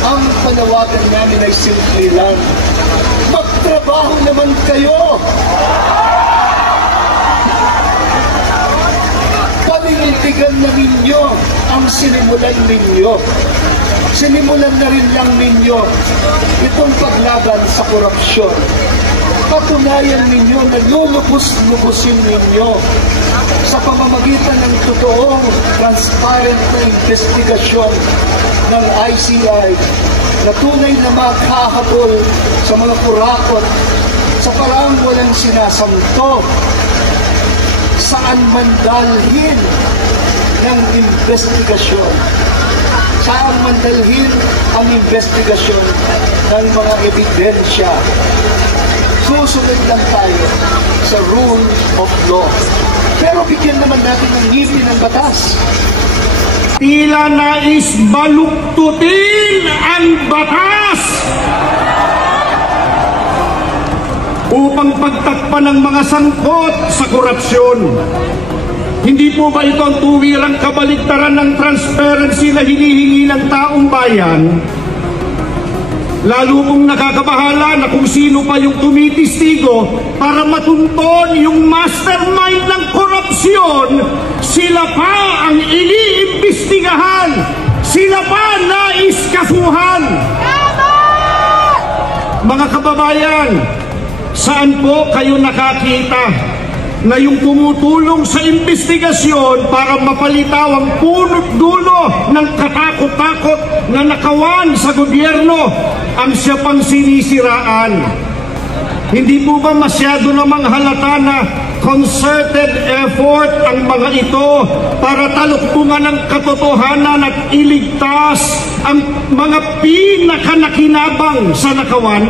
Ang panawagan namin ay simple lang. Magtrabaho naman kayo! Paninindigan na ninyo ang sinimulan ninyo. Sinimulan na rin lang ninyo itong paglaban sa korupsyon. Patunayan ninyo na lulubos-lubusin ninyo sa pamamagitan ng totoong transparent na investigasyon ng ICI na tunay na makahabol sa mga kurakot sa parang walang sinasanto. Saan man dalhin ng investigasyon? Saan man dalhin ang investigasyon ng mga ebidensya? Susunod lang tayo sa rule of law. Pero bigyan naman natin ng ngipin ng batas. Tila nais baluktutin ang batas upang pagtakpan ng mga sangkot sa korupsyon. Hindi po ba ito ang tuwirang kabaligtaran ng transparency na hinihingi ng taong bayan? Lalo kong nakakabahala na kung sino pa yung tumitistigo para matunton yung mastermind ng korupsyon, sila pa ang iniimbestigahan, sila pa naiskasuhan. Mga kababayan, saan po kayo nakakita na yung tumutulong sa investigasyon para mapalitaw ang punot dulo ng katakot-takot na nakawan sa gobyerno ang siya pang sinisiraan? Hindi po ba masyado namang halata na concerted effort ang mga ito para taluktungan ng katotohanan at iligtas ang mga pinakanakinabang sa nakawan?